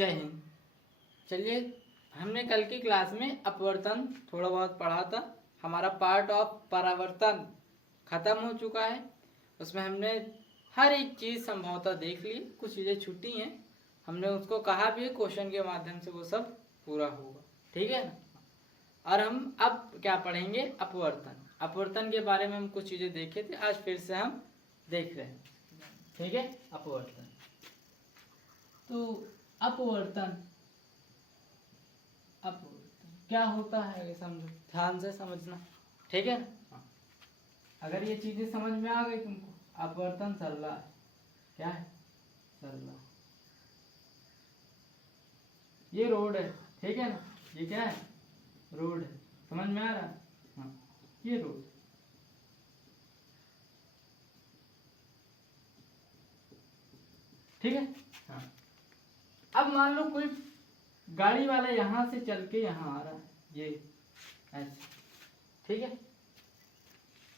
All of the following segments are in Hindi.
जय हिंद। चलिए, हमने कल की क्लास में अपवर्तन थोड़ा बहुत पढ़ा था। हमारा पार्ट ऑफ परावर्तन खत्म हो चुका है। उसमें हमने हर एक चीज़ संभवतः देख ली, कुछ चीज़ें छूटी हैं। हमने उसको कहा भी है, क्वेश्चन के माध्यम से वो सब पूरा होगा, ठीक है ना। और हम अब क्या पढ़ेंगे, अपवर्तन। अपवर्तन के बारे में हम कुछ चीज़ें देखे थे, आज फिर से हम देख रहे हैं, ठीक है। अपवर्तन, तो अपवर्तन क्या होता है ये समझो, ध्यान से समझना, ठीक है। अगर ये चीजें समझ में आ गई तुमको, अपवर्तन चल रहा है, क्या है, चल रहा है। ये रोड है, ठीक है ना, ये क्या है, रोड है, समझ में आ रहा है। हाँ, ये रोड, ठीक है। हाँ, अब मान लो कोई गाड़ी वाला यहाँ से चल के यहाँ आ रहा है, ये ऐसे, ठीक है।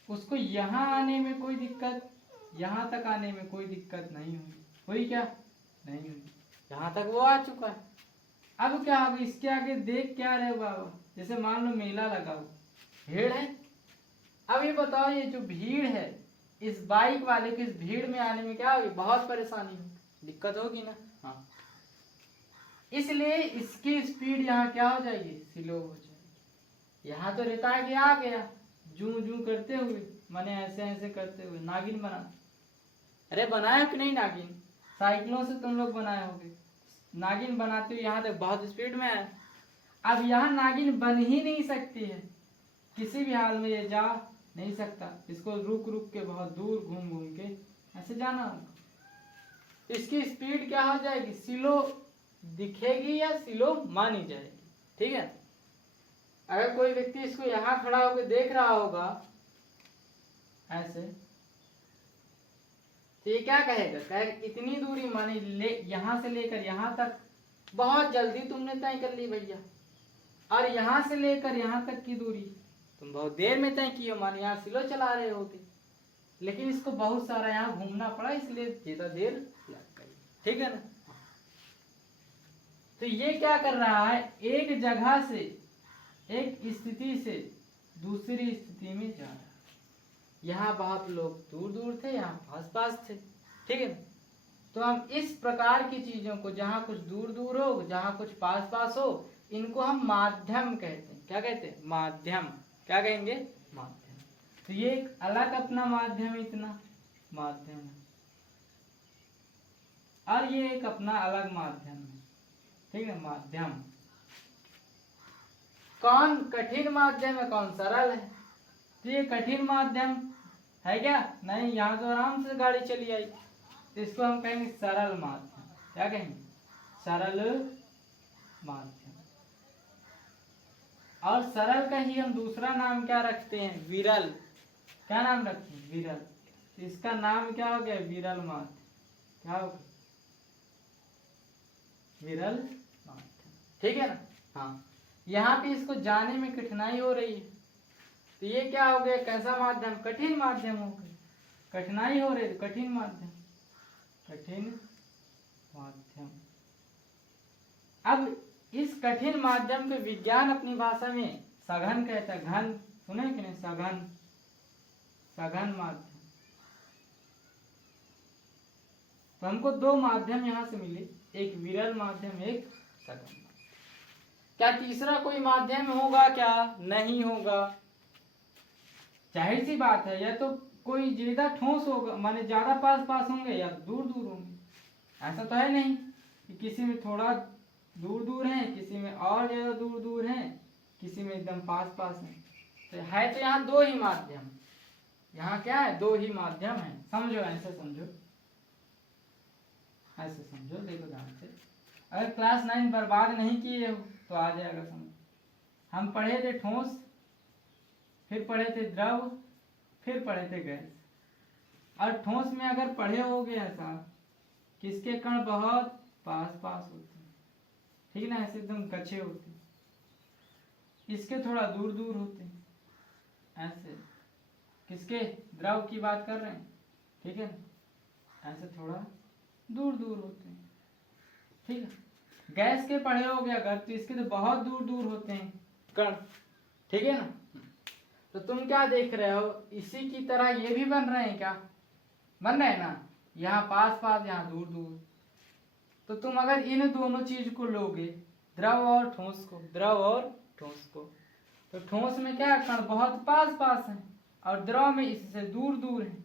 उसको यहाँ आने में कोई दिक्कत, यहाँ तक आने में कोई दिक्कत नहीं हुई, हुई क्या, नहीं हुई। यहाँ तक वो आ चुका है। अब क्या होगा, इसके आगे देख क्या रहे बाबा, जैसे मान लो मेला लगा हो, भीड़ है। अब ये बताओ, ये जो भीड़ है, इस बाइक वाले को इस भीड़ में आने में क्या होगी, बहुत परेशानी होगी, दिक्कत होगी ना। हाँ, इसलिए इसकी स्पीड यहाँ क्या हो जाएगी, स्लो हो जाएगी। यहाँ तो रहता है कि आ गया जू जू करते हुए, माने ऐसे ऐसे करते हुए नागिन बना। अरे बनाया कि नहीं नागिन, साइकिलों से तुम लोग बनाए होगे, नागिन बनाते हुए यहाँ तक बहुत स्पीड में है। अब यहाँ नागिन बन ही नहीं सकती है, किसी भी हाल में ये जा नहीं सकता। इसको रुक रुक के बहुत दूर घूम घूम के ऐसे जाना होगा। इसकी स्पीड क्या हो जाएगी, स्लो दिखेगी या स्लो मानी जाएगी, ठीक है। अगर कोई व्यक्ति इसको यहाँ खड़ा होकर देख रहा होगा ऐसे, तो ये क्या कहेगा, कहेगा इतनी दूरी मानी ले, यहाँ से लेकर यहाँ तक बहुत जल्दी तुमने तय कर ली भैया, और यहाँ से लेकर यहाँ तक की दूरी तुम बहुत देर में तय की हो, मानी यहाँ स्लो चला रहे होगे, लेकिन इसको बहुत सारा यहाँ घूमना पड़ा, इसलिए ज्यादा देर लग गई, ठीक है ना। तो ये क्या कर रहा है, एक जगह से, एक स्थिति से दूसरी स्थिति में जा रहा है। यहाँ बहुत लोग दूर दूर थे, यहाँ पास पास थे, ठीक है। तो हम इस प्रकार की चीजों को, जहाँ कुछ दूर दूर हो, जहाँ कुछ पास पास हो, इनको हम माध्यम कहते हैं। क्या कहते हैं, माध्यम। क्या कहेंगे, माध्यम। तो ये एक अलग अपना माध्यम, इतना माध्यम है, और ये एक अपना अलग माध्यम है, ठीक है, माध्यम। कौन कठिन माध्यम है, कौन सरल है। तो ये कठिन माध्यम है क्या, नहीं, यहाँ तो आराम से गाड़ी चली आई, तो इसको हम कहेंगे सरल माध्यम। क्या कहेंगे, सरल माध्यम। और सरल का ही हम दूसरा नाम क्या रखते हैं, विरल। क्या नाम रखते हैं, विरल। तो इसका नाम क्या हो गया, विरल माध्यम। क्या हो गया, विरल माध्यम, ठीक है ना। हाँ, यहाँ पे इसको जाने में कठिनाई हो रही है, तो ये क्या हो गया, कैसा माध्यम, कठिन माध्यम हो गया। कठिनाई हो रही है, कठिन माध्यम, कठिन माध्यम। अब इस कठिन माध्यम के विज्ञान अपनी भाषा में सघन कहता है, घन सुने कि नहीं, सघन, सघन माध्यम। तो हमको दो माध्यम यहाँ से मिले, एक विरल माध्यम, एक सघन माध्यम। क्या तीसरा कोई माध्यम होगा, क्या नहीं होगा, जाहिर सी बात है, या तो कोई ज्यादा ठोस होगा, माने ज्यादा पास पास होंगे या दूर दूर होंगे। ऐसा तो है नहीं कि किसी में थोड़ा दूर दूर है, किसी में और ज्यादा दूर दूर है, किसी में एकदम पास पास है। तो यहाँ दो ही माध्यम, यहाँ क्या है, दो ही माध्यम है। समझो, ऐसे समझो, ऐसे समझो, देखो ध्यान से। अगर क्लास 9 बर्बाद नहीं किए हो तो आ जाएगा समझ। हम पढ़े थे ठोस, फिर पढ़े थे द्रव, फिर पढ़े थे गैस। और ठोस में अगर पढ़े होगे ऐसा, किसके कण बहुत पास पास होते हैं, ठीक ना, ऐसे एकदम कच्चे होते हैं। इसके थोड़ा दूर दूर होते हैं, ऐसे। किसके, द्रव की बात कर रहे हैं, ठीक है, ऐसे थोड़ा दूर दूर होते हैं, ठीक है। गैस के पढ़े होगे अगर तो इसके तो बहुत दूर दूर होते हैं कण, ठीक है ना। तो तुम क्या देख रहे हो, इसी की तरह ये भी बन रहे हैं क्या, बन रहे हैं ना, यहाँ पास पास यहाँ दूर दूर। तो तुम अगर इन दोनों चीज को लोगे, द्रव और ठोस को, द्रव और ठोस को, तो ठोस में क्या कण बहुत पास पास है और द्रव में इससे दूर दूर है।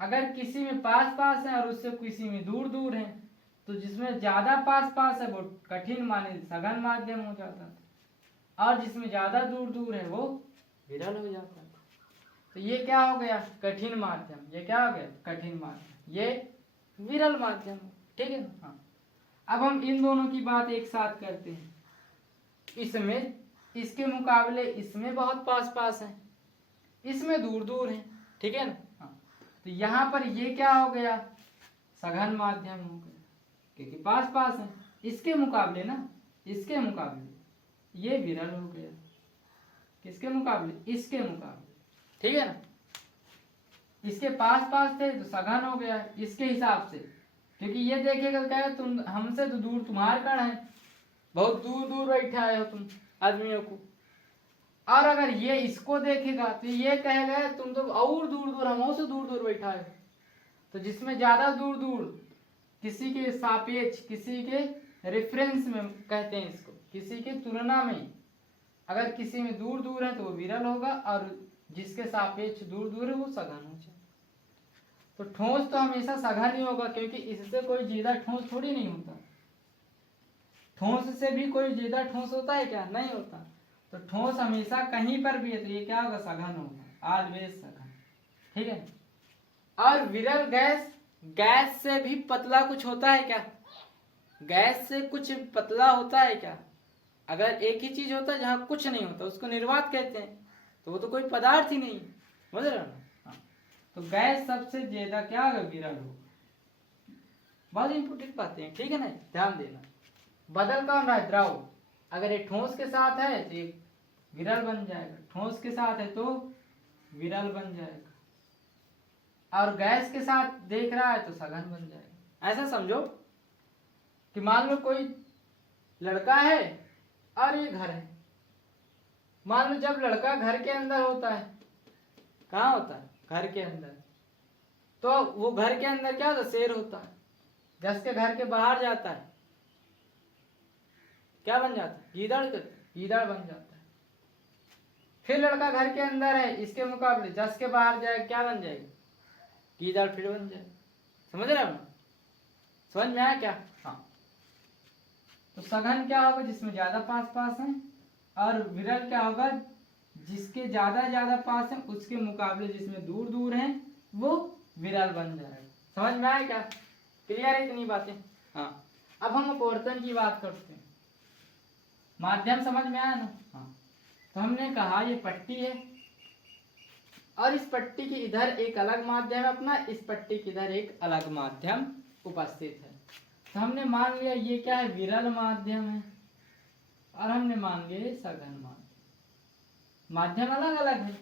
अगर किसी में पास पास है और उससे किसी में दूर दूर है, तो जिसमें ज्यादा पास पास है वो कठिन माने सघन माध्यम हो जाता था, और जिसमें ज्यादा दूर दूर है वो विरल हो जाता था। तो ये क्या हो गया, कठिन माध्यम, ये क्या हो गया, कठिन माध्यम, ये विरल माध्यम, ठीक है। हाँ, अब हम इन दोनों की बात एक साथ करते हैं। इसमें इसके मुकाबले इसमें बहुत पास पास है, इसमें दूर दूर है, ठीक है ना। हाँ, तो यहाँ पर ये क्या हो गया, सघन माध्यम हो गया, क्योंकि पास पास है। इसके मुकाबले ना, इसके मुकाबले ये विरल हो गया, किसके मुकाबले, इसके मुकाबले, ठीक है ना। इसके पास पास थे तो सघन हो गया इसके हिसाब से, क्योंकि ये देखेगा क्या है, तुम हमसे तो दूर तुम्हारे कण है, बहुत दूर दूर बैठे आए हो तुम आदमियों को। और अगर ये इसको देखेगा तो ये कहेगा तुम तो और दूर दूर, हमसे दूर दूर बैठा है। तो जिसमें ज्यादा दूर दूर, किसी के सापेक्ष, किसी के रेफरेंस में कहते हैं इसको, किसी के तुलना में अगर किसी में दूर दूर है तो वो विरल होगा, और जिसके सापेक्ष दूर दूर है वो सघन हो जाए। तो ठोस तो हमेशा सघन ही होगा, क्योंकि इससे कोई ज्यादा ठोस थोड़ी नहीं होता। ठोस से भी कोई ज्यादा ठोस होता है क्या, नहीं होता। तो ठोस हमेशा कहीं पर भी है तो ये क्या होगा, सघन होगा, ऑलवेज सघन, ठीक है। और विरल गैस, गैस से भी पतला कुछ होता है क्या, गैस से कुछ पतला होता है क्या। अगर एक ही चीज होता है जहाँ कुछ नहीं होता उसको निर्वात कहते हैं, तो वो तो कोई पदार्थ ही नहीं, समझ रहे हो ना। तो गैस सबसे ज्यादा क्या होगा, विरल होगा। बहुत इंपोर्टेंट बातें हैं, ठीक है ना, ध्यान देना। बदल कौन रहा है, द्रव। अगर ये ठोस के साथ है तो ये विरल बन जाएगा, ठोस के साथ है तो विरल बन जाएगा, और गैस के साथ देख रहा है तो सघन बन जाएगा। ऐसा समझो कि मान लो कोई लड़का है और ये घर है। मान लो जब लड़का घर के अंदर होता है, कहाँ होता है, घर के अंदर, तो वो घर के अंदर क्या होता है, शेर होता है। जस के घर के बाहर जाता है क्या बन जाता है, गीदड़, गीदड़ बन जाता है। फिर लड़का घर के अंदर है, इसके मुकाबले जस के बाहर जाए क्या बन जाएगी, गीदड़ फिर बन जाए। समझ रहे हो ना, समझ में आया क्या। हाँ, तो सघन क्या होगा, जिसमें ज्यादा पास पास है, और विरल क्या होगा, जिसके ज्यादा पास है उसके मुकाबले जिसमें दूर दूर है वो विरल बन जाएगा। समझ में आया क्या, क्लियर है इतनी बातें। हाँ, अब हम अपवर्तन की बात करते हैं। माध्यम समझ में आया ना। हाँ, तो हमने कहा ये पट्टी है और इस पट्टी के इधर एक अलग माध्यम है अपना, इस पट्टी के इधर एक अलग माध्यम उपस्थित है। तो हमने मान लिया ये क्या है, विरल माध्यम है, और हमने मान लिया सघन माध्यम। माध्यम अलग अलग है,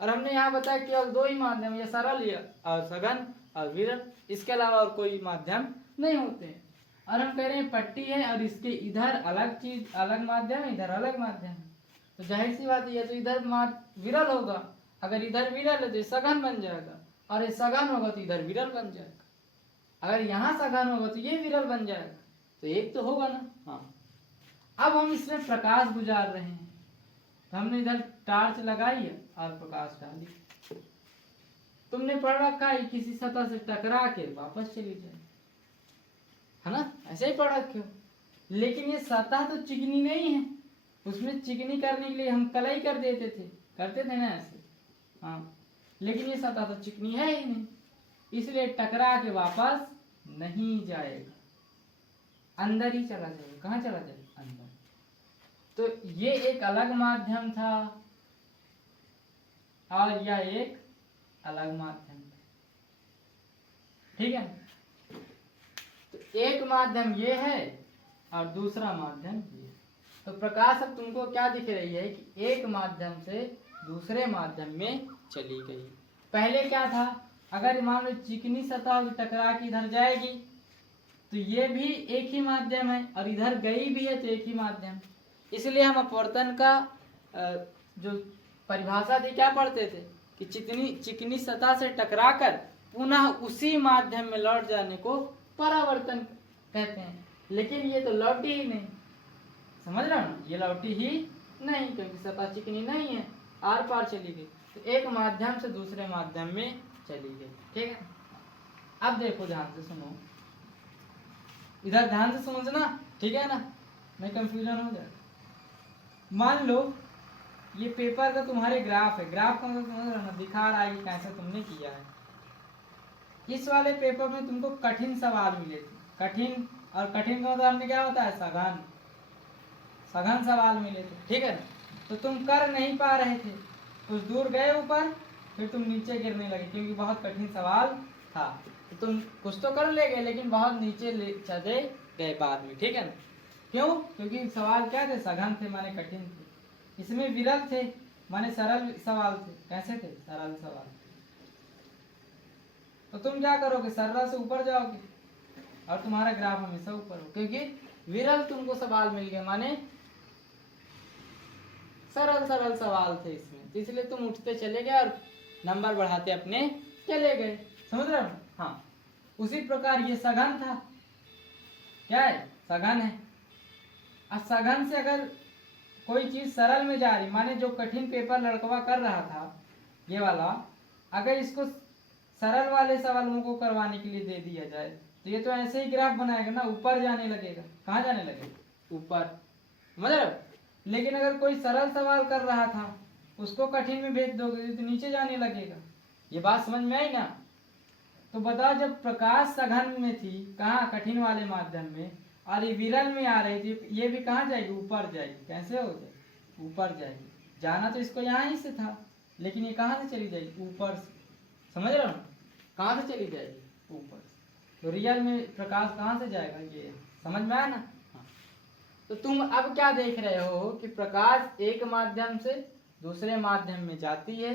और हमने यहाँ बताया केवल दो ही माध्यम, ये सरल और सघन और विरल, इसके अलावा और कोई माध्यम नहीं होते हैं। और हम कह रहे हैं पट्टी है और इसके इधर अलग चीज, अलग माध्यम है, इधर अलग माध्यम है, तो जाहिर सी बात है तो इधर विरल होगा। अगर इधर विरल है तो सघन बन जाएगा, और ये सघन होगा तो इधर विरल बन जाएगा। अगर यहाँ सघन होगा तो ये विरल बन जाएगा, तो एक तो होगा ना। हाँ, अब हम इसमें प्रकाश गुजार रहे हैं, तो हमने इधर टार्च लगाई है और प्रकाश डाली। तुमने पढ़ रखा है किसी सतह से टकरा के वापस चली जाए, है ना, ऐसे ही पढ़ रखे हो। लेकिन ये सतह तो चिकनी नहीं है, उसमें चिकनी करने के लिए हम कलई कर देते थे, करते थे ना ऐसे। हाँ, लेकिन ये सतह तो चिकनी है ही नहीं, इसलिए टकरा के वापस नहीं जाएगा, अंदर ही चला जाएगा। कहाँ चला जाएगा, अंदर। तो ये एक अलग माध्यम था और यह एक अलग माध्यम था, ठीक है। तो एक माध्यम ये है और दूसरा माध्यम ये। तो प्रकाश अब तुमको क्या दिख रही है कि एक माध्यम से दूसरे माध्यम में चली गई। पहले क्या था, अगर मान लो चिकनी सतह टकरा के इधर जाएगी तो ये भी एक ही माध्यम है और इधर गई भी है तो एक ही माध्यम। इसलिए हम अपवर्तन का जो परिभाषा थी क्या पढ़ते थे कि चिकनी सतह से टकराकर पुनः उसी माध्यम में लौट जाने को परावर्तन कहते हैं। लेकिन ये तो लौटी ही नहीं, समझ रहे हो ना, ये लौटी ही नहीं क्योंकि सतह चिकनी नहीं है, आर पार चली गई, तो एक माध्यम से दूसरे माध्यम में चली गई। ठीक है, अब देखो ध्यान से सुनो, इधर ध्यान से समझना, ठीक है ना, नहीं कंफ्यूजन हो जाए। मान लो ये पेपर का तुम्हारे ग्राफ है, ग्राफ का मतलब समझ रहे हो ना, दिखा रहा है कि कैसे तुमने किया है। इस वाले पेपर में तुमको कठिन सवाल मिले थे, कठिन, और कठिन का मतलब क्या होता है, सघन, सघन सवाल मिले थे, ठीक है। तो तुम कर नहीं पा रहे थे, कुछ दूर गए ऊपर, फिर तुम नीचे गिरने लगे क्योंकि बहुत कठिन सवाल था। तो तुम कुछ तो कर ले गए लेकिन बहुत नीचे ले चले गए बाद में, ठीक है ना। क्यों? क्योंकि सवाल क्या थे, सघन थे माने कठिन थे। इसमें विरल थे माने सरल सवाल थे। कैसे थे? सरल सवाल। तो तुम क्या करोगे, सरल से ऊपर जाओगे और तुम्हारा ग्राफ हमेशा ऊपर हो, क्योंकि विरल तुमको सवाल मिल गए माने सरल सरल सवाल थे इसमें, तो इसलिए तुम उठते चले गए और नंबर बढ़ाते अपने चले गए। समझ रहे हो? हाँ, उसी प्रकार ये सघन था, क्या है, सघन है। अब सघन से अगर कोई चीज सरल में जा रही, माने जो कठिन पेपर लड़कवा कर रहा था ये वाला, अगर इसको सरल वाले सवालों को करवाने के लिए दे दिया जाए तो ये तो ऐसे ही ग्राफ बनाएगा ना, ऊपर जाने लगेगा। कहाँ जाने लगेगा? ऊपर। समझ रहे हो? लेकिन अगर कोई सरल सवाल कर रहा था उसको कठिन में भेज दोगे तो नीचे जाने लगेगा। ये बात समझ में आई ना? तो बताओ, जब प्रकाश सघन में थी, कहाँ, कठिन वाले माध्यम में, और ये विरल में आ रही थी, ये भी कहाँ जाएगी? ऊपर जाएगी। कैसे हो जाएगी? ऊपर जाएगी। जाना तो इसको यहाँ ही से था, लेकिन ये कहाँ से चली जाएगी? ऊपर से। समझ रहे हो? कहाँ से चली जाएगी? ऊपर से। तो रियल में प्रकाश कहाँ से जाएगा? ये समझ में आया ना? हाँ। तो तुम अब क्या देख रहे हो कि प्रकाश एक माध्यम से दूसरे माध्यम में जाती है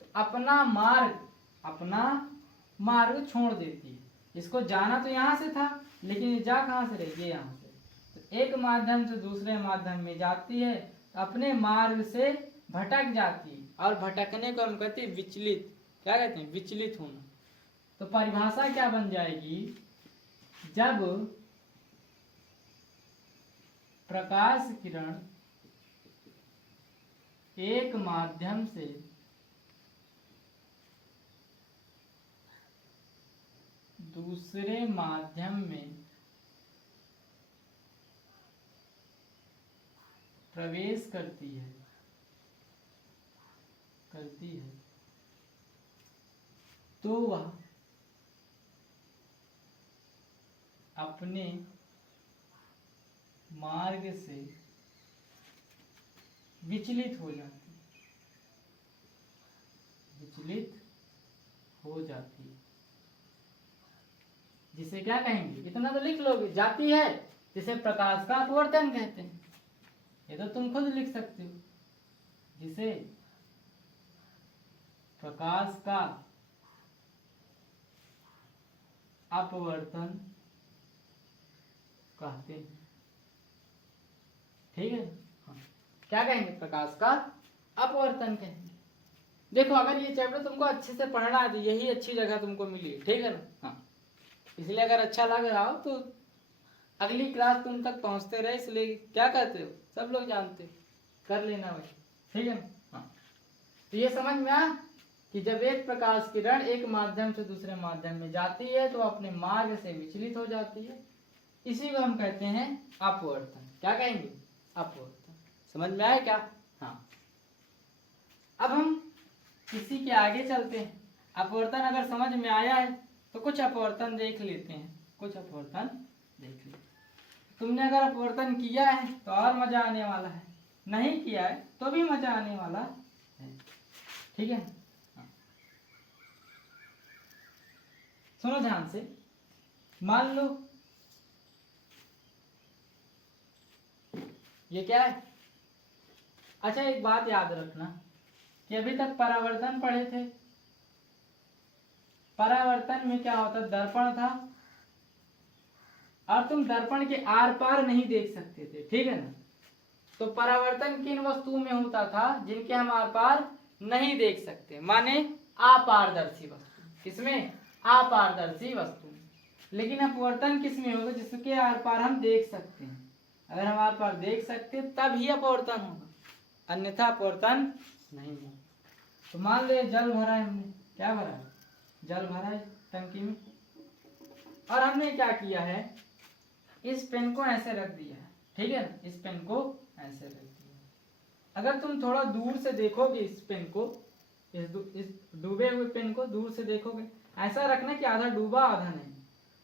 तो अपना मार्ग छोड़ देती है। इसको जाना तो यहाँ से था, लेकिन ये जा कहाँ से रही? ये यहाँ से। तो एक माध्यम से दूसरे माध्यम में जाती है तो अपने मार्ग से भटक जाती है, और भटकने को हम कहते हैं विचलित। क्या कहते हैं? विचलित होना। तो परिभाषा क्या बन जाएगी? जब प्रकाश किरण एक माध्यम से दूसरे माध्यम में प्रवेश करती है तो वह अपने मार्ग से विचलित हो जाती है, जिसे क्या कहेंगे? इतना तो लिख लोगे, जाती है, जिसे प्रकाश का अपवर्तन कहते हैं। ये तो तुम खुद लिख सकते हो, जिसे प्रकाश का अपवर्तन कहते हैं। ठीक है? हाँ। क्या कहेंगे? प्रकाश का अपवर्तन कहेंगे। देखो, अगर ये चैप्टर तुमको अच्छे से पढ़ना है तो यही अच्छी जगह तुमको मिली, ठीक है ना? हाँ, इसलिए अगर अच्छा लग रहा हो तो अगली क्लास तुम तक पहुंचते रहे, इसलिए क्या कहते हो, सब लोग जानते हो, कर लेना भाई, ठीक है ना? हाँ, तो ये समझ में आया कि जब एक प्रकाश किरण एक माध्यम से दूसरे माध्यम में जाती है तो अपने मार्ग से विचलित हो जाती है। इसी को हम कहते हैं अपवर्तन। क्या कहेंगे? अपवर्तन। समझ में आया क्या? हाँ। अब हम इसी के आगे चलते हैं। अपवर्तन अगर समझ में आया है तो कुछ अपवर्तन देख लेते हैं। तुमने अगर अपवर्तन किया है तो और मजा आने वाला है, नहीं किया है तो भी मजा आने वाला है, ठीक है? सुनो ध्यान से, मान लो ये क्या है? अच्छा, एक बात याद रखना कि अभी तक परावर्तन पढ़े थे। परावर्तन में क्या होता? दर्पण था, और तुम दर्पण के आर पार नहीं देख सकते थे, ठीक है ना। तो परावर्तन किन वस्तुओं में होता था जिनके हम आर पार नहीं देख सकते, माने अपारदर्शी वस्तु, किसमें, अपारदर्शी वस्तु। लेकिन अपवर्तन किस में होगा, जिसके आर पार हम देख सकते हैं। अगर हम आर पार देख सकते हैं तब ही अपवर्तन होगा, अन्यथा अपवर्तन नहीं होगा। तो मान लो जल भरा है, हमने क्या भरा है, जल भरा है टंकी में, और हमने क्या किया है, इस पेन को ऐसे रख दिया है, ठीक है ना, इस पेन को ऐसे रख दिया। अगर तुम थोड़ा दूर से देखोगे इस पेन को, इस डूबे हुए पेन को दूर से देखोगे, ऐसा रखना कि आधा डूबा आधा नहीं,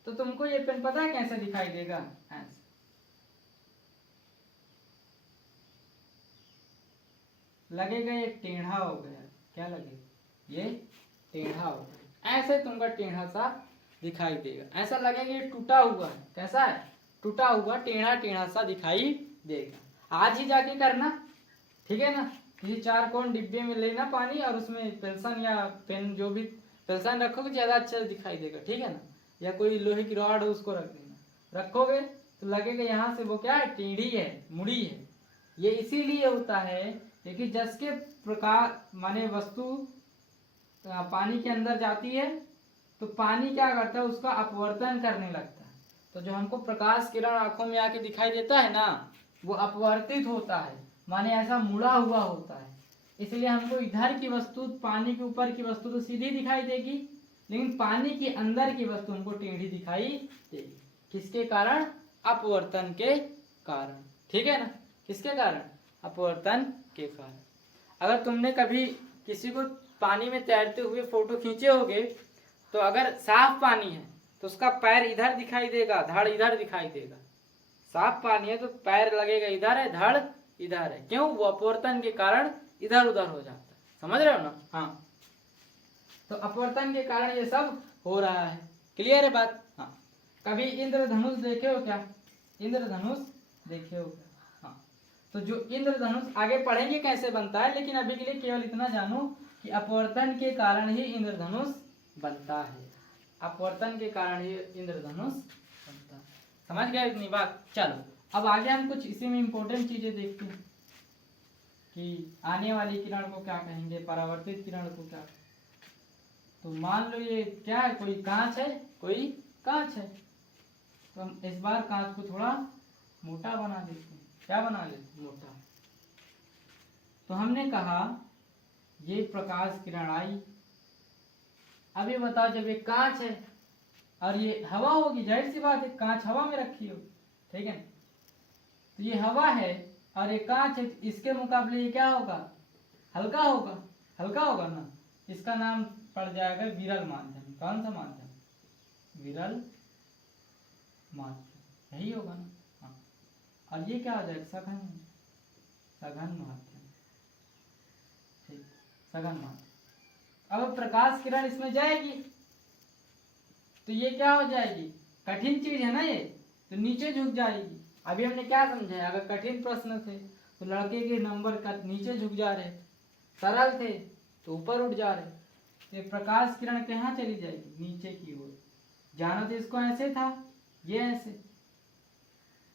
तो तुमको ये पेन पता है कैसे दिखाई देगा, ऐसे लगेगा ये टेढ़ा हो गया, क्या लगेगा, ये टेढ़ा हो गया, ऐसे तुमका टेढ़ा सा दिखाई देगा, ऐसा लगेगा ये टूटा हुआ है, कैसा है, टूटा हुआ टेढ़ा टेढ़ा सा दिखाई देगा। आज ही जाके करना, ठीक है ना, किसी 4 कोन डिब्बे में लेना पानी और उसमें पेंसिल या पेन जो भी पेंसिल रखोगे ज्यादा अच्छा दिखाई देगा, ठीक है ना, या कोई लोहे की रॉड हो उसको रख देना, रखोगे तो लगेगा यहाँ से वो क्या है, टेढ़ी है, मुड़ी है। ये इसीलिए होता है क्योंकि जिसके प्रकार माने वस्तु पानी के अंदर जाती है तो पानी क्या करता है, उसका अपवर्तन करने लगता है। तो जो हमको प्रकाश किरण आंखों में आके दिखाई देता है ना, वो अपवर्तित होता है, माने ऐसा मुड़ा हुआ होता है। इसलिए हमको इधर की वस्तु, पानी के ऊपर की वस्तु तो सीधी दिखाई देगी, लेकिन पानी के अंदर की वस्तु हमको टेढ़ी दिखाई देगी। किसके कारण, अपवर्तन के कारण, ठीक है ना, किसके कारण, अपवर्तन के कारण। अगर तुमने कभी किसी को पानी में तैरते हुए फोटो खींचे होगे, तो अगर साफ पानी है तो उसका पैर इधर दिखाई देगा, धड़ इधर दिखाई देगा। साफ पानी है तो पैर लगेगा इधर है, धड़ इधर है, क्यों, वो अपवर्तन के कारण इधर उधर हो जाता है, समझ रहे हो ना। हाँ, तो अपवर्तन के कारण ये सब हो रहा है, क्लियर है बात। हाँ, कभी इंद्रधनुष देखे हो क्या, इंद्रधनुष देखे हो क्या, हाँ, तो जो इंद्रधनुष आगे पढ़ेंगे कैसे बनता है, लेकिन अभी के लिए केवल इतना जानो कि अपवर्तन के कारण ही इंद्रधनुष बनता है, अपवर्तन के कारण ही इंद्रधनुष बनता है, समझ गए इतनी बात। चलो अब आगे हम कुछ इसी में इंपॉर्टेंट चीजें देखते हैं कि आने वाली किरण को क्या कहेंगे, परावर्तित किरण को क्या। तो मान लो ये क्या है, कोई कांच है, कोई कांच है, तो हम इस बार कांच को थोड़ा मोटा बना देते हैं, क्या बना लेते, मोटा। तो हमने कहा ये प्रकाश किरण आई, अभी बताओ जब ये कांच है और ये हवा होगी, जाहिर सी बात है कांच हवा में रखी हो, ठीक है, तो ये हवा है और ये कांच है, इसके मुकाबले ये क्या होगा, हल्का होगा, हल्का होगा ना, इसका नाम पड़ जाएगा विरल माध्यम। कौन सा माध्यम, विरल माध्यम, यही होगा ना। हाँ, और ये क्या हो जाएगा, सघन, सघन माध्यम, ठीक, सघन माध्यम। अब प्रकाश किरण इसमें जाएगी तो ये क्या हो जाएगी, कठिन चीज है ना ये, तो नीचे झुक जाएगी। अभी हमने क्या समझाया, अगर कठिन प्रश्न थे तो लड़के के नंबर का नीचे झुक जा रहे, सरल थे तो ऊपर उठ जा रहे, तो प्रकाश किरण कहाँ चली जाएगी, नीचे की ओर। जाना तो इसको ऐसे था, ये ऐसे,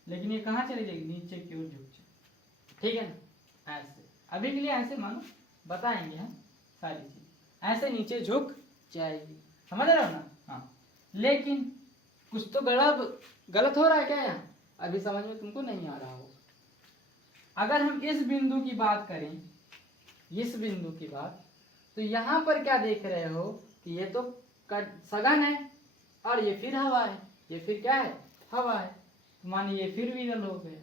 लेकिन ये कहाँ चली जाएगी, नीचे की ओर झुक जाए, ठीक है ना, ऐसे। अभी के लिए ऐसे मानो, बताएंगे हम सारी चीज, ऐसे नीचे झुक जाएगी, समझ रहे हो ना। हाँ, लेकिन कुछ तो गलत हो रहा है क्या यहाँ, अभी समझ में तुमको नहीं आ रहा हो। अगर हम इस बिंदु की बात करें, इस बिंदु की बात, तो यहाँ पर क्या देख रहे हो कि ये तो सघन है और ये फिर हवा है, ये फिर क्या है, हवा है, तो मानिए ये फिर विरल हो गया।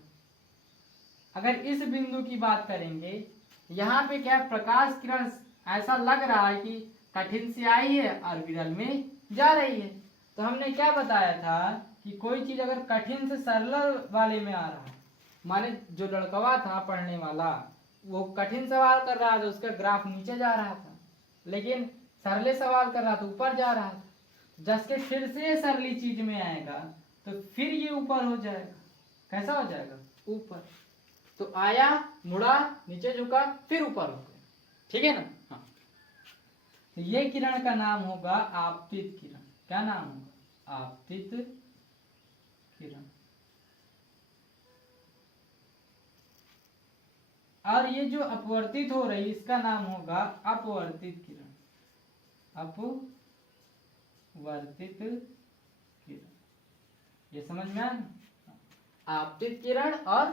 अगर इस बिंदु की बात करेंगे, यहाँ पे क्या प्रकाश किरण ऐसा लग रहा है कि कठिन से आई है और विरल में जा रही है। तो हमने क्या बताया था कि कोई चीज अगर कठिन से सरल वाले में आ रहा है, माने जो लड़कवा था पढ़ने वाला वो कठिन सवाल कर रहा था, उसका ग्राफ नीचे जा रहा था, लेकिन सरले सवाल कर रहा था ऊपर जा रहा था। जैसे फिर से सरली चीज में आएगा तो फिर ये ऊपर हो जाएगा, कैसा हो जाएगा, ऊपर। तो आया, मुड़ा, नीचे झुका, फिर ऊपर हो गया, ठीक है ना। हाँ, तो ये किरण का नाम होगा आपतित किरण। क्या नाम होगा, आपतित किरण, और ये जो अपवर्तित हो रही इसका नाम होगा अपवर्तित किरण, अपवर्तित किरण। ये समझ में आया? आपतित किरण और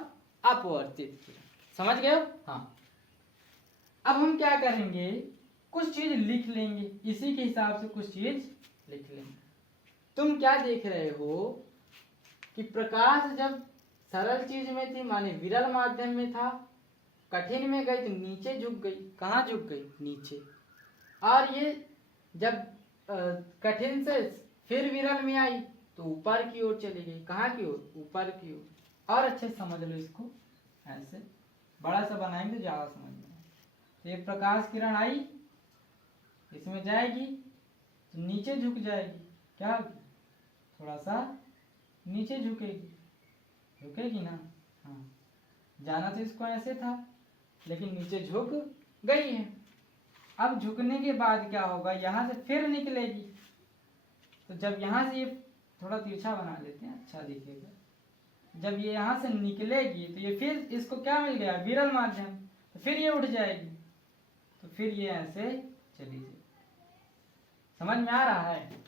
अपवर्तित किरण, समझ गए हो? हाँ। अब हम क्या करेंगे, कुछ चीज लिख लेंगे, इसी के हिसाब से कुछ चीज लिख लेंगे। तुम क्या देख रहे हो कि प्रकाश जब सरल चीज में थी, माने विरल माध्यम में था, कठिन में गई तो नीचे झुक गई। कहाँ झुक गई? नीचे। और ये जब कठिन से फिर विरल में आई तो ऊपर की ओर चली गई। कहाँ की ओर? ऊपर की ओर। और अच्छे समझ लो इसको, ऐसे बड़ा सा बनाएंगे ज्यादा समझ में। तो ये प्रकाश किरण आई, इसमें जाएगी तो नीचे झुक जाएगी। क्या होगी? थोड़ा सा नीचे झुकेगी, झुकेगी ना? हाँ। जाना तो इसको ऐसे था, लेकिन नीचे झुक गई है। अब झुकने के बाद क्या होगा, यहाँ से फिर निकलेगी। तो जब यहाँ से ये थोड़ा तिरछा बना लेते हैं, अच्छा दिखेगा। जब ये यहाँ से निकलेगी तो ये फिर इसको क्या मिल गया? विरल माध्यम। तो फिर ये उठ जाएगी, तो फिर ये ऐसे चली जाएगी। समझ में आ रहा है?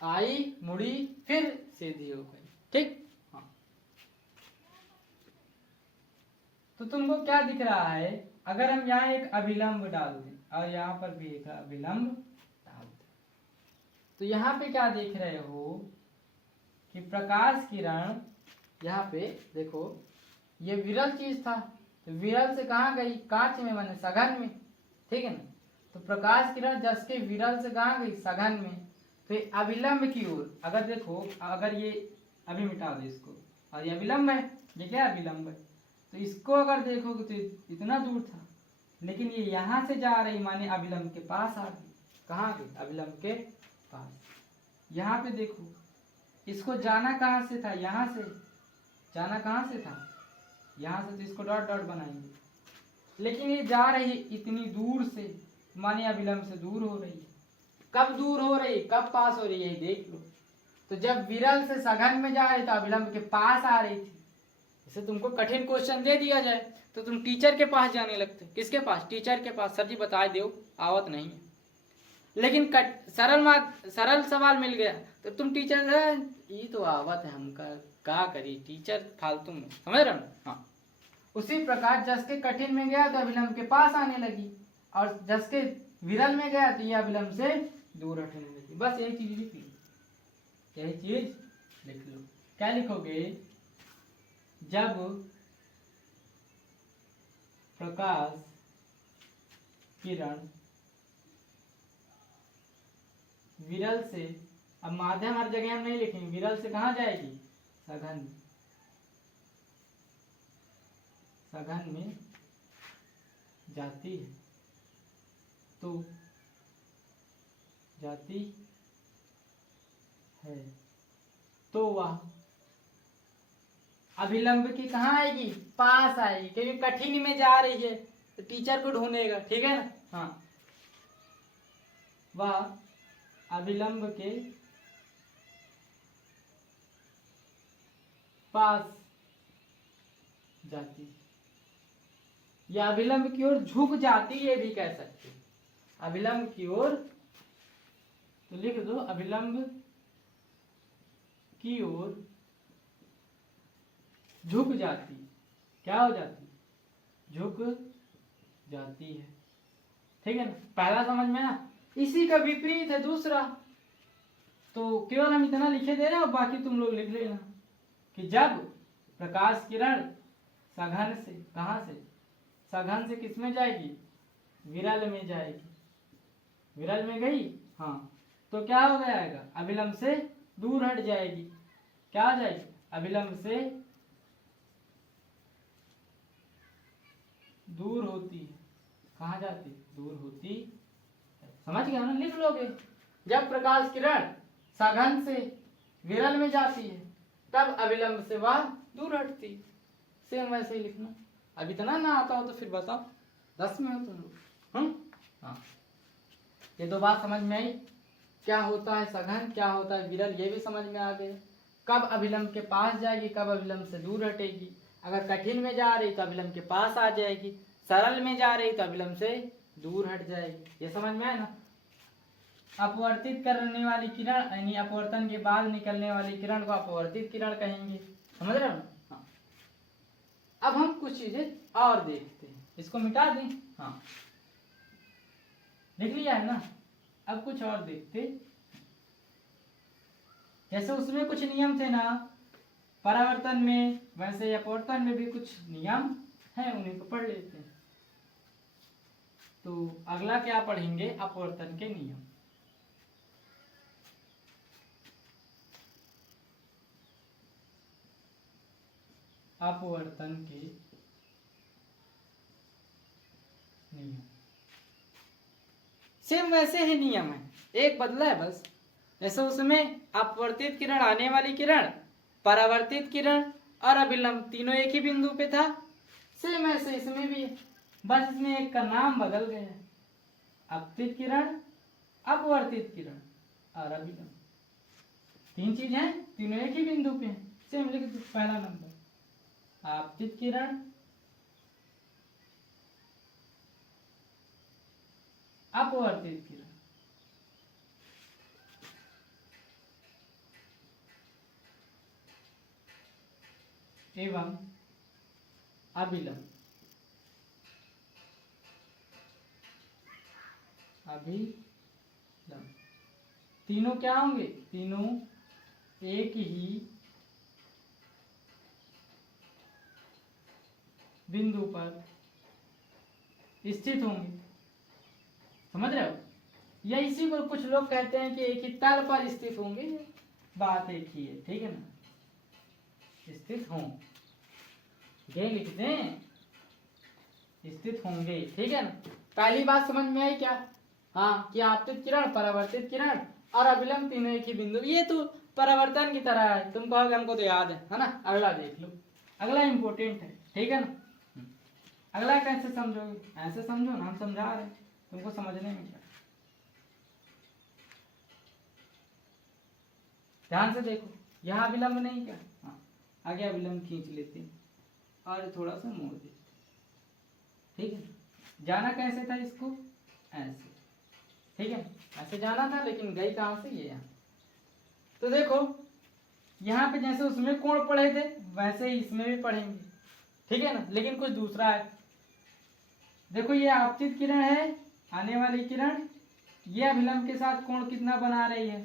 आई, मुड़ी, फिर सीधी हो गई। ठीक? हाँ। तो तुमको क्या दिख रहा है, अगर हम यहाँ एक अभिलंब डाल दें और यहाँ पर भी एक अभिलंब डाल दें, तो यहाँ पे क्या देख रहे हो कि प्रकाश किरण, यहाँ पे देखो ये विरल चीज था, तो विरल से कहाँ गई? कांच में, माने सघन में। ठीक है ना? तो प्रकाश किरण जस के विरल से कहाँ गई? सघन में। तो ये अभिलंब की ओर, अगर देखो, अगर ये अभी मिटा दो इसको, और ये अभिलंब है, ये क्या अभिलंब है, तो इसको अगर देखोगे तो इतना दूर था, लेकिन ये यहाँ से जा रही, माने अभिलंब के पास आ गई। कहाँ गई? अभिलंब के पास। यहाँ पे देखो, इसको जाना कहाँ से था? यहाँ से जाना कहाँ से था? यहाँ से। तो इसको डॉट डॉट बनाएंगे, लेकिन ये जा रही इतनी दूर से, माने अभिलंब से दूर हो रही है। कब दूर हो रही, कब पास हो रही है, देख लो। तो जब विरल से सघन में जा रही तो अभिलंब के पास आ रही थी। जैसे तुमको कठिन क्वेश्चन दे दिया जाए तो तुम टीचर के पास जाने लगते। किसके पास? टीचर के पास। सर जी बता दो, आवत नहीं है। लेकिन सरल सवाल मिल गया तो तुम टीचर, ये तो आवत है, हमका क्या करी, टीचर फालतू में। समझ रहे हो? हाँ। उसी प्रकार जस के कठिन में गया तो अभिलंब के पास आने लगी, और जस के विरल में गया तो ये अभिलंब से दूर हटने लगी। बस यही चीज लिख लो, यही चीज लिख लो। क्या लिखोगे? जब प्रकाश किरण विरल से, अब माध्यम हर जगह हम नहीं लिखेंगे, विरल से कहाँ जाएगी? सघन। सघन में जाती है, तो जाती है तो वह अभिलंब की कहाँ आएगी? पास आएगी, क्योंकि कठिन में जा रही है तो टीचर को ढूंढेगा। ठीक है ना? हाँ। वह अभिलंब के पास जाती है, या अभिलंब की ओर झुक जाती, ये भी कह सकते। अभिलंब की ओर, तो लिख दो अभिलंब की ओर झुक जाती। क्या हो जाती? झुक जाती है। ठीक है ना? पहला समझ में ना? इसी का विपरीत है दूसरा। तो केवल हम इतना लिखे दे रहे हैं और बाकी तुम लोग लिख लेना कि जब प्रकाश किरण सघन से, कहां से? सघन से किस में जाएगी? विरल में जाएगी। विरल में गई, हाँ, तो क्या हो जाएगा? अभिलंब से दूर हट जाएगी। क्या हो जाएगी? अभिलंब से दूर होती है। कहाँ जाती? दूर होती। समझ गया ना? लिख लोगे। जब प्रकाश किरण सघन से विरल में जाती है तब अभिलंब से वह दूर हटती। सेम वैसे ही लिखना। अब इतना ना आता हो तो फिर बताओ, 10 में हो तुम लोग। हाँ, ये दो बात समझ में आई। क्या होता है सघन, क्या होता है विरल, ये भी समझ में आ गया। कब अभिलंब के पास जाएगी, कब अभिलंब से दूर हटेगी। अगर कठिन में जा रही तो अभिलंब के पास आ जाएगी, सरल में जा रही तो अभिलंब से दूर हट जाएगी। ये समझ में आया ना। अपवर्तित करने वाली किरण यानी अपवर्तन के बाद निकलने वाली किरण को अपवर्तित किरण कहेंगे। समझ रहे हो ना। हाँ। अब हम कुछ चीजें और देखते हैं, इसको मिटा दें। हाँ लिख लिया है ना। अब कुछ और देखते, जैसे उसमें कुछ नियम थे ना परावर्तन में, वैसे अपवर्तन में भी कुछ नियम है, उन्हीं को पढ़ लेते हैं। तो अगला क्या पढ़ेंगे, अपवर्तन के नियम। अपवर्तन के नियम सेम वैसे ही नियम है, एक बदला है बस। जैसे उसमें अपवर्तित किरण, आने वाली किरण, परावर्तित किरण और अभिलंब तीनों एक ही बिंदु पे था, सेम ऐसे इसमें भी है, बस इसमें एक का नाम बदल गया है। अपवर्तित किरण, अपवर्तित किरण और अभिलंब, तीन चीज हैं, तीनों एक ही बिंदु पे हैं। सेम लिख दो, पहला नंबर आपतित किरण, अपवर्तित किरण, एवं अभिलंब। अभिलंब तीनों क्या होंगे, तीनों एक ही बिंदु पर स्थित होंगे। समझ रहे हो। या इसी को कुछ लोग कहते हैं कि एक ही तल पर स्थित होंगे, बात एक ही है, ठीक है ना। स्थित होंगे लिखते हैं, स्थित होंगे, ठीक है ना। पहली बात समझ में आई क्या। हाँ कि आपतित किरण, परावर्तित किरण और अभिलंब तीनों एक ही बिंदु। ये तो परावर्तन की तरह है, तुम कहोगे हमको तो याद है ना। अगला देख लो, अगला इंपॉर्टेंट है, ठीक है ना। अगला कैसे समझोगे, ऐसे समझो ना, हम समझा रहे हैं, तुमको समझने में क्या। ध्यान से देखो, यहाँ अभिलंब नहीं क्या। हाँ आगे अभिलंब खींच लेते हैं और थोड़ा सा मोड़ देते, ठीक है। जाना कैसे था इसको, ऐसे, ठीक है, ऐसे जाना था, लेकिन गई कहाँ से, ये यहाँ। तो देखो यहाँ पे जैसे उसमें कोण पढ़े थे वैसे ही इसमें भी पढ़ेंगे, ठीक है ना, लेकिन कुछ दूसरा है। देखो ये आपतित किरण है, आने वाली किरण, ये अभिलंब के साथ कोण कितना बना रही है,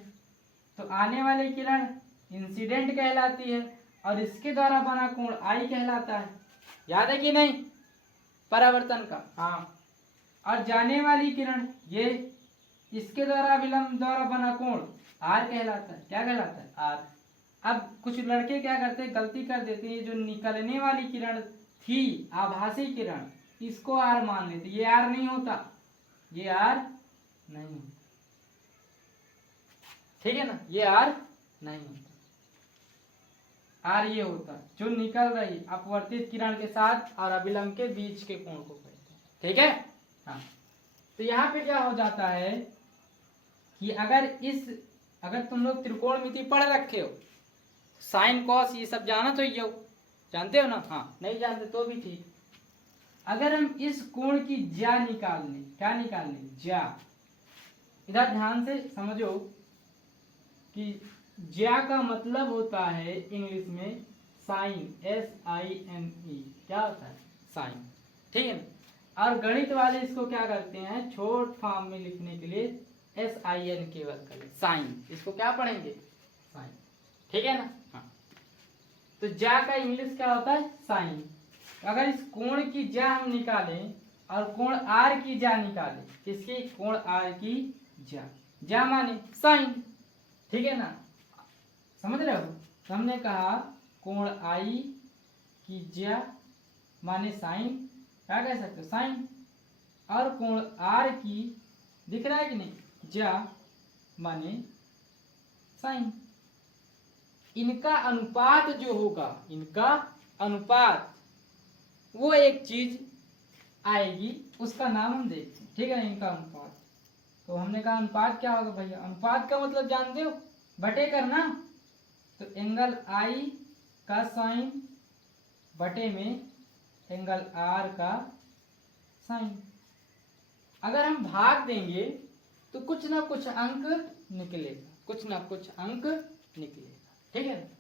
तो आने वाली किरण इंसिडेंट कहलाती है और इसके द्वारा बना कोण आई कहलाता है। याद है कि नहीं, परावर्तन का। हाँ, और जाने वाली किरण ये, इसके द्वारा अभिलंब द्वारा बना कोण आर कहलाता है। क्या कहलाता है, आर। अब कुछ लड़के क्या करते हैं, गलती कर देते हैं, ये जो निकलने वाली किरण थी, आभासी किरण, इसको आर मान लेते। ये आर नहीं होता, ये आर नहीं होता, ठीक है ना, ये आर नहीं होता। आर ये होता जो निकल रही अपवर्तित किरण के साथ और अभिलंब के बीच के कोण को कहते हैं, ठीक है। हाँ तो यहाँ पे क्या हो जाता है कि अगर तुम लोग त्रिकोणमिति पढ़ रखे हो, साइन कॉस ये सब जाना तो ये जानते हो ना। हाँ नहीं जानते तो भी ठीक। अगर हम इस कोण की ज्या निकालने, क्या निकालने, ज्या, इधर ध्यान से समझो कि ज्या का मतलब होता है इंग्लिश में साइन, SINE, क्या होता है, साइन, ठीक है ना। और गणित वाले इसको क्या करते हैं, छोट फॉर्म में लिखने के लिए SIN केवल करें, साइन, इसको क्या पढ़ेंगे, साइन, ठीक है ना। हाँ तो ज्या का इंग्लिश क्या होता है, साइन। अगर इस कोण की ज्या हम निकालें और कोण आर की ज्या निकालें, किसकी, कोण आर की ज्या, ज्या माने साइन, ठीक है ना, समझ रहे हो। तो हमने कहा कोण आई की ज्या माने साइन, क्या कह सकते हो, साइन, और कोण आर की, दिख रहा है कि नहीं, ज्या माने साइन। इनका अनुपात जो होगा, इनका अनुपात, वो एक चीज आएगी, उसका नाम हम देखते हैं, ठीक है ना, इनका अनुपात। तो हमने कहा अनुपात क्या होगा भैया, अनुपात का मतलब जानते हो, बटे करना। तो एंगल आई का साइन बटे में एंगल आर का साइन। अगर हम भाग देंगे तो कुछ ना कुछ अंक निकलेगा, कुछ ना कुछ अंक निकलेगा, ठीक है।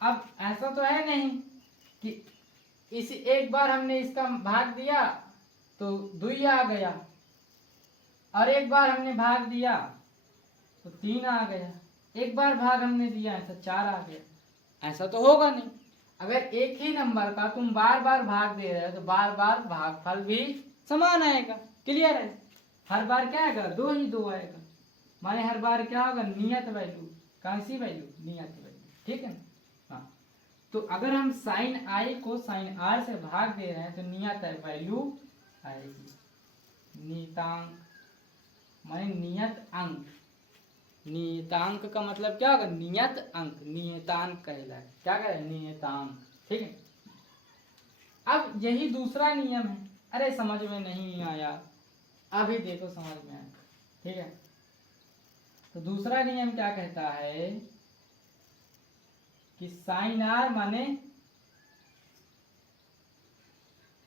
अब ऐसा तो है नहीं कि इसी एक बार हमने इसका भाग दिया तो 2 आ गया, और एक बार हमने भाग दिया तो 3 आ गया, एक बार भाग हमने दिया तो 4 आ गया। ऐसा तो होगा नहीं। अगर एक ही नंबर का तुम बार बार भाग दे रहे हो तो बार बार भागफल भी समान आएगा। क्लियर है? हर बार क्या आएगा? 2 आएगा। माने हर बार क्या होगा? नियत वैल्यू। कौन सी वैल्यू? नियत वैल्यू, ठीक है ना। हाँ, तो अगर हम साइन आई को साइन आर से भाग दे रहे हैं तो नियत वैल्यू आएगी। नियतांक माने नियत अंक। नियतांक का मतलब क्या होगा? नियत अंक, नियतांक कहलाए। क्या कहे? नियतांक, ठीक है। अब यही दूसरा नियम है। अरे समझ में नहीं आया, अभी देखो समझ में आया, ठीक है। तो दूसरा नियम क्या कहता है कि साइन आर माने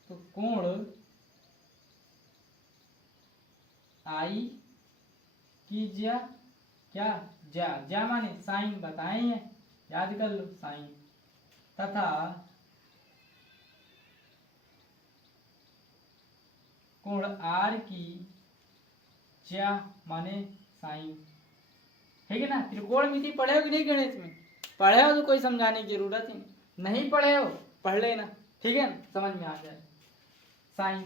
तो कोण आई की ज्या क्या ज्या ज्या माने साइन बताए हैं, याद कर लो साइन, तथा कोण आर की ज्या माने साइन, ठीक है ना। त्रिकोणमिति पढ़े हो कि नहीं? गणित में पढ़े हो तो कोई समझाने की जरूरत ही नहीं पढ़े हो पढ़ लेना, ठीक है ना, समझ में आ जाए। साइन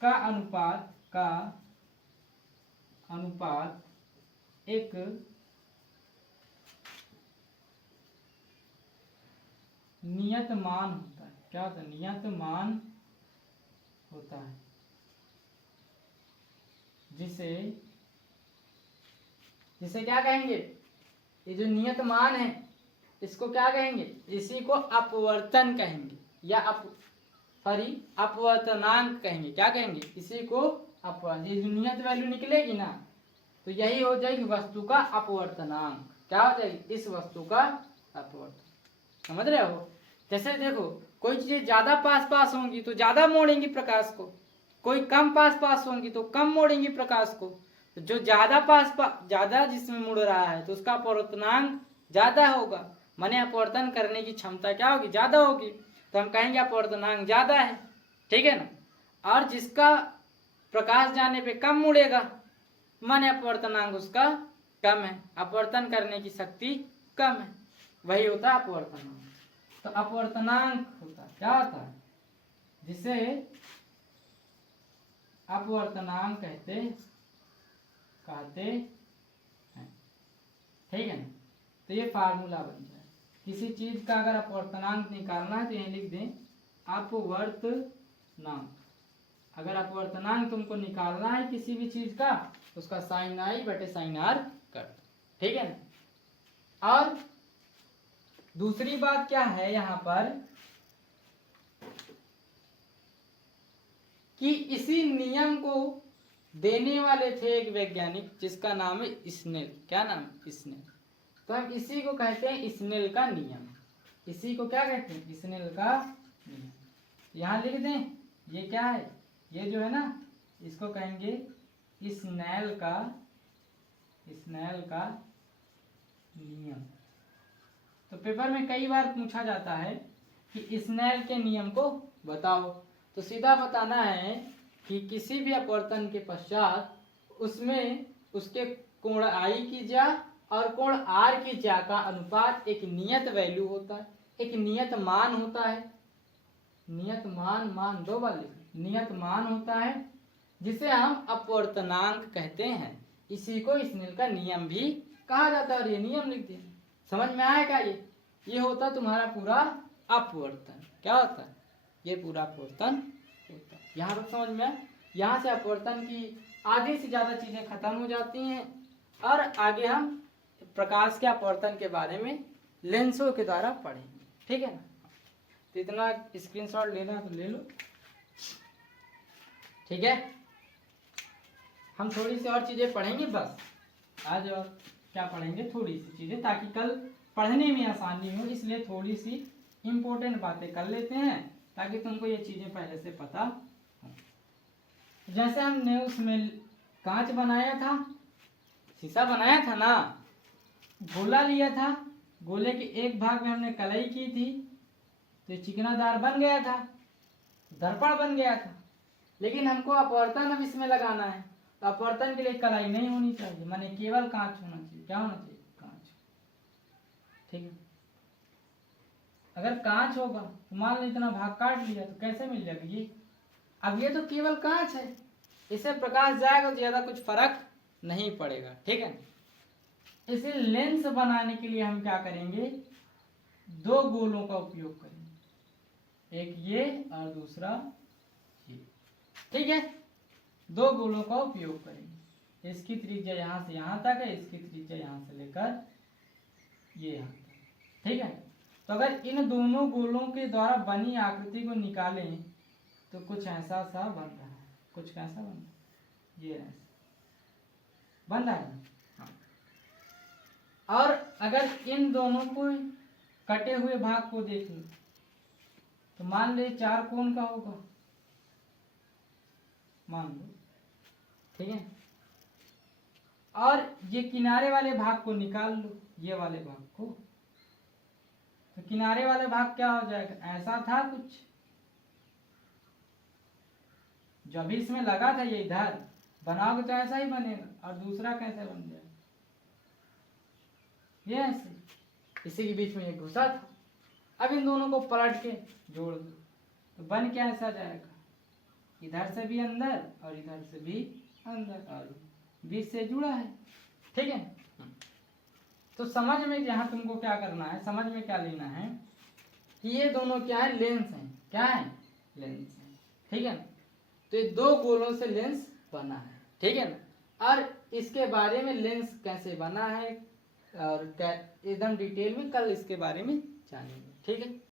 का अनुपात एक नियत मान होता है। क्या होता है? नियत मान होता है, जिसे क्या कहेंगे? ये जो नियत मान है इसको क्या कहेंगे? इसी को अपवर्तन कहेंगे या अपवर्तनांक कहेंगे। क्या कहेंगे? इसी को अपवर्तन। ये जो नियत वैल्यू निकलेगी ना तो यही हो जाएगी वस्तु का अपवर्तनांक। क्या हो जाएगी? इस वस्तु का अपवर्तन। समझ रहे हो? जैसे देखो, कोई चीजें ज्यादा पास होंगी तो ज्यादा मोड़ेंगी प्रकाश को, कोई कम पास होंगी तो कम मोड़ेंगी प्रकाश को। तो जो ज्यादा जिसमें मुड़ रहा है तो उसका अपवर्तनांक ज्यादा होगा, माने अपवर्तन करने की क्षमता क्या होगी? ज्यादा होगी, तो हम कहेंगे अपवर्तनांक ज्यादा है, ठीक है ना। और जिसका प्रकाश जाने पे कम मुड़ेगा माने अपवर्तनांक उसका कम है, अपवर्तन करने की शक्ति कम है, वही होता है अपवर्तनांक। तो अपवर्तनांक होता है, क्या होता है? जिसे अपवर्तनांक कहते हैं, ठीक है ना। तो ये फार्मूला बन जाए। किसी चीज का अगर अपवर्तनांक निकालना है तो यही लिख दें अपवर्तनांक। अगर अपवर्तनांक तुमको निकालना है किसी भी चीज का, उसका साइन आई बटे साइन आर कर, ठीक है ना। और दूसरी बात क्या है यहाँ पर कि इसी नियम को देने वाले थे एक वैज्ञानिक जिसका नाम है स्नेल। क्या नाम है? स्नेल। तो हम इसी को कहते हैं स्नेल का नियम। इसी को क्या कहते हैं? स्नेल का नियम। यहाँ लिख दें, ये क्या है? ये जो है ना, इसको कहेंगे स्नेल का नियम। तो पेपर में कई बार पूछा जाता है कि स्नेल के नियम को बताओ, तो सीधा बताना है कि किसी भी अपवर्तन के पश्चात उसमें उसके कोण आई की ज्या और कोण आर की ज्या का अनुपात एक नियत वैल्यू होता है, एक नियत मान होता है। नियत मान 2 बार लिखो, नियत मान होता है जिसे हम अपवर्तनांक कहते हैं। इसी को स्नेल का नियम भी कहा जाता है और ये नियम लिख दिया। समझ में आएगा? ये होता तुम्हारा पूरा अपवर्तन। क्या होता है? ये पूरा अपवर्तन होता है। यहाँ पर समझ में, यहाँ से अपवर्तन की आधी से ज्यादा चीजें खत्म हो जाती हैं और आगे हम प्रकाश के अपवर्तन के बारे में लेंसों के द्वारा पढ़ेंगे, ठीक है ना। तो इतना स्क्रीनशॉट लेना तो ले लो, ठीक है। हम थोड़ी सी और चीजें पढ़ेंगे बस आज, और क्या पढ़ेंगे? थोड़ी सी चीजें, ताकि कल पढ़ने में आसानी हो, इसलिए थोड़ी सी इम्पोर्टेंट बातें कर लेते हैं ताकि तुमको ये चीज़ें पहले से पता हो। जैसे हमने उसमें कांच बनाया था, शीशा बनाया था ना, गोला लिया था, गोले के एक भाग में हमने कलाई की थी तो ये चिकनादार बन गया था, दर्पण बन गया था। लेकिन हमको अपवर्तन अब इसमें लगाना है, तो अपवर्तन के लिए कलाई नहीं होनी चाहिए, माने केवल कांच होना चाहिए। क्या होना चाहिए? कांच। ठीक है, अगर कांच होगा तो मान लो इतना भाग काट लिया तो कैसे मिल जाएगा ये? अब ये तो केवल कांच है, इसे प्रकाश जाएगा तो ज्यादा कुछ फर्क नहीं पड़ेगा। ठीक है, इसे लेंस बनाने के लिए हम क्या करेंगे? दो गोलों का उपयोग करेंगे, एक ये और दूसरा ये। ठीक है, दो गोलों का उपयोग करेंगे। इसकी त्रिज्या यहाँ से यहाँ तक है, इसकी त्रिज्या यहाँ से लेकर ये यहाँ तक। ठीक है, तो अगर इन दोनों गोलों के द्वारा बनी आकृति को निकालें तो कुछ ऐसा सा बन रहा है, कुछ कैसा बन रहा है? ये ऐसा बन रहा है। हाँ। और अगर इन दोनों को कटे हुए भाग को देख लो तो मान ले चार कोण का होगा, मान लो। ठीक है, और ये किनारे वाले भाग को निकाल लो, ये वाले भाग को, तो किनारे वाले भाग क्या हो जाएगा? ऐसा था कुछ, जो अभी इसमें लगा था ये इधर बनाओगे तो ऐसा ही बनेगा, और दूसरा कैसे बन जाएगा? ये ऐसे, इसी के बीच में ये घुसा था। अब इन दोनों को पलट के जोड़ दो तो बन क्या ऐसा जाएगा? इधर से भी अंदर और इधर से भी अंदर, और बीच से जुड़ा है। ठीक है, तो समझ में यहाँ तुमको क्या करना है, समझ में क्या लेना है कि ये दोनों क्या है? लेंस हैं। क्या है? लेंस है। ठीक है, तो ये दो गोलों से लेंस बना है। ठीक है ना, और इसके बारे में लेंस कैसे बना है और एकदम डिटेल में कल इसके बारे में जानेंगे। ठीक है।